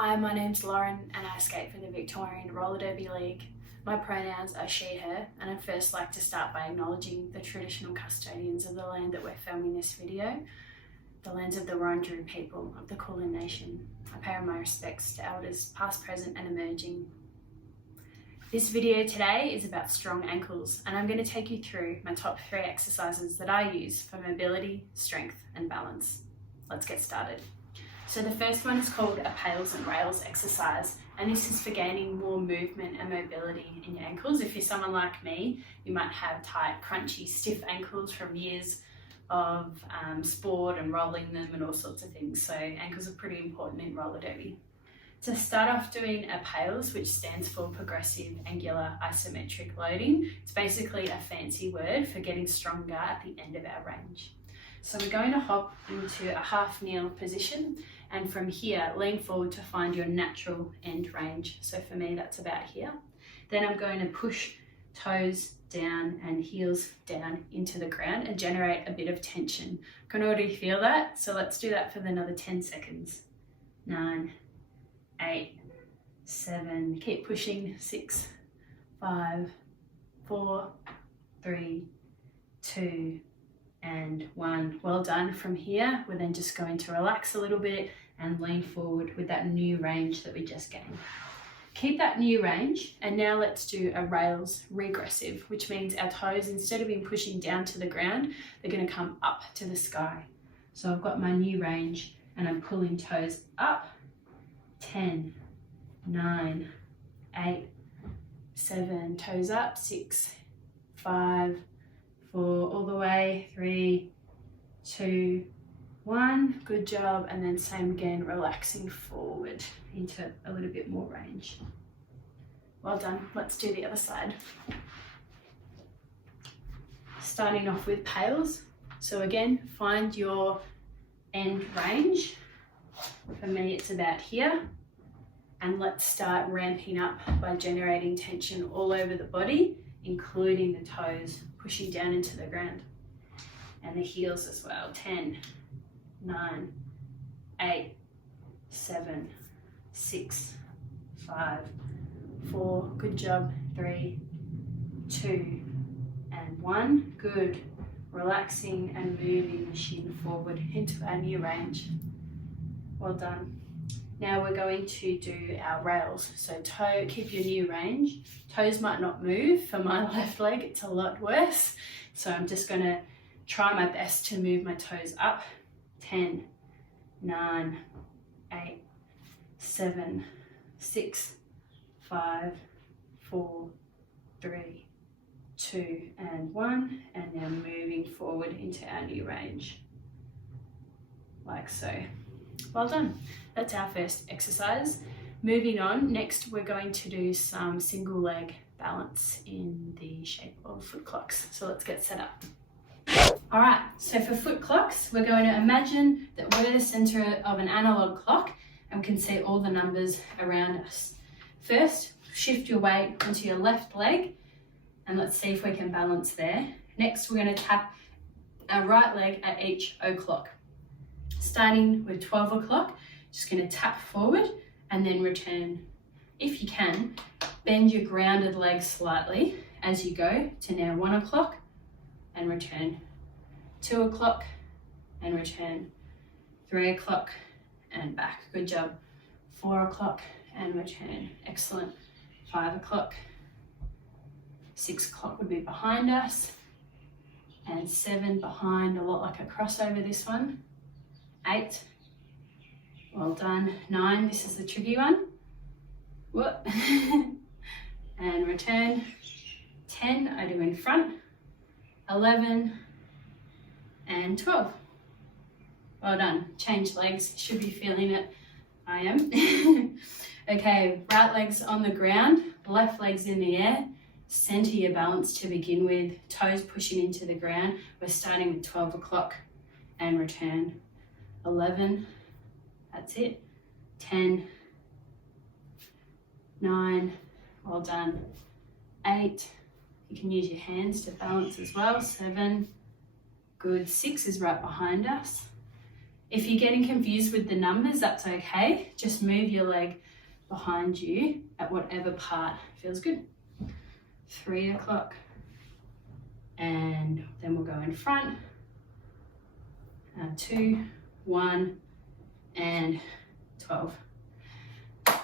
Hi, my name's Lauren and I skate for the Victorian Roller Derby League. My pronouns are she, her, and I'd first like to start by acknowledging the traditional custodians of the land that we're filming this video, the lands of the Wurundjeri people of the Kulin Nation. I pay my respects to elders past, present and emerging. This video today is about strong ankles, and I'm going to take you through my top 3 exercises that I use for mobility, strength and balance. Let's get started. So the first one is called a Pails and Rails exercise, and this is for gaining more movement and mobility in your ankles. If you're someone like me, you might have tight, crunchy, stiff ankles from years of sport and rolling them and all sorts of things. So ankles are pretty important in roller derby. To start off doing a Pails, which stands for progressive angular isometric loading, it's basically a fancy word for getting stronger at the end of our range. So we're going to hop into a half kneel position, and from here lean forward to find your natural end range. So for me that's about here. Then I'm going to push toes down and heels down into the ground and generate a bit of tension. I can already feel that, so let's do that for another 10 seconds. 9, 8, 7, keep pushing. 6, 5, 4, 3, 2, and 1. Well done. From here, we're then just going to relax a little bit and lean forward with that new range that we just gained. Keep that new range, and now let's do a rails regressive, which means our toes, instead of being pushing down to the ground, they're going to come up to the sky. So I've got my new range and I'm pulling toes up. 10, 9, 8, 7, toes up. 6, 5, 4, all the way. 3, 2, 1. Good job. And then same again, relaxing forward into a little bit more range. Well done. Let's do the other side. Starting off with Pails. So again, find your end range. For me, it's about here. And let's start ramping up by generating tension all over the body, including the toes pushing down into the ground and the heels as well. 10, 9, 8, 7, 6, 5, 4. Good job. 3, 2, and 1. Good. Relaxing and moving the shin forward into our new range. Well done. Now we're going to do our rails. So keep your new range. Toes might not move. For my left leg, it's a lot worse. So I'm just going to try my best to move my toes up. 10, 9, 8, 7, 6, 5, 4, 3, 2, and 1. And now moving forward into our new range, like so. Well done. That's our first exercise. Moving on, next we're going to do some single leg balance in the shape of foot clocks. So let's get set up. All right, so for foot clocks, we're going to imagine that we're the center of an analog clock and we can see all the numbers around us. First, shift your weight onto your left leg and let's see if we can balance there. Next, we're going to tap our right leg at each o'clock. Starting with 12 o'clock, just going to tap forward and then return. If you can, bend your grounded leg slightly as you go to now 1 o'clock and return. 2 o'clock and return. 3 o'clock and back. Good job. 4 o'clock and return. Excellent. 5 o'clock. 6 o'clock would be behind us. And 7 behind, a lot like a crossover this one. 8, well done. 9, this is the tricky one. Whoop. And return. 10, I do in front. 11 and 12. Well done. Change legs, should be feeling it. I am. Okay, right leg's on the ground, left leg's in the air. Center your balance to begin with, toes pushing into the ground. We're starting with 12 o'clock and return. 11, that's it. 10, 9, well done. 8, you can use your hands to balance as well. 7, good. 6 is right behind us. If you're getting confused with the numbers, that's okay. Just move your leg behind you at whatever part feels good. 3 o'clock. And then we'll go in front. 2, 1, and 12.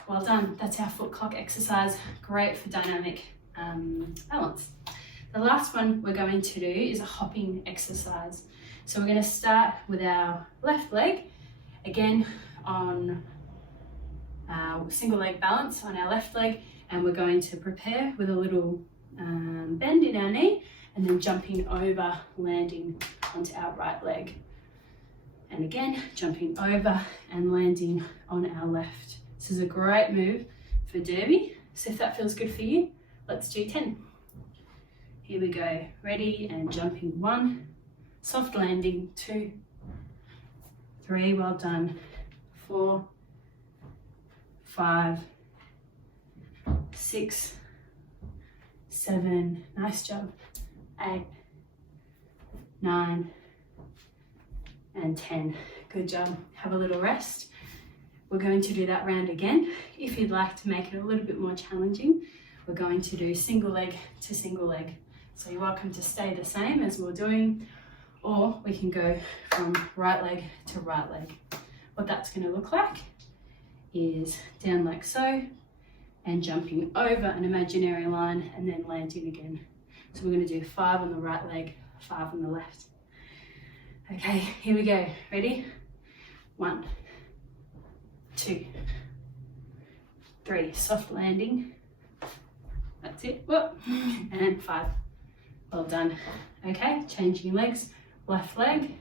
Well done. That's our foot clock exercise. Great for dynamic balance. The last one we're going to do is a hopping exercise. So we're going to start with our left leg, again on single leg balance on our left leg, and we're going to prepare with a little bend in our knee and then jumping over, landing onto our right leg. And again, jumping over and landing on our left. This is a great move for derby. So if that feels good for you, let's do 10. Here we go. Ready and jumping 1, soft landing 2, 3, well done, 4, 5, 6, 7, nice job, 8, 9, and 10. Good job. Have a little rest. We're going to do that round again. If you'd like to make it a little bit more challenging, we're going to do single leg to single leg. So you're welcome to stay the same as we're doing, or we can go from right leg to right leg. What that's going to look like is down like so, and jumping over an imaginary line and then landing again. So we're going to do 5 on the right leg, 5 on the left. Okay, here we go. Ready? 1, 2, 3, soft landing. That's it. Whoop. And 5. Well done. Okay, changing legs. Left leg.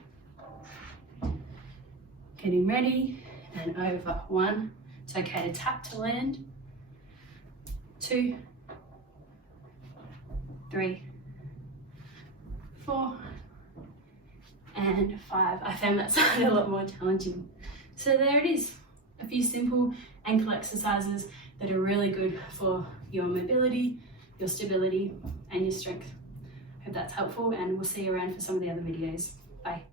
Getting ready and over. 1. It's okay to tap to land. 2, 3, 4, and 5. I found that sounded a lot more challenging. So there it is. A few simple ankle exercises that are really good for your mobility, your stability, and your strength. Hope that's helpful, and we'll see you around for some of the other videos. Bye.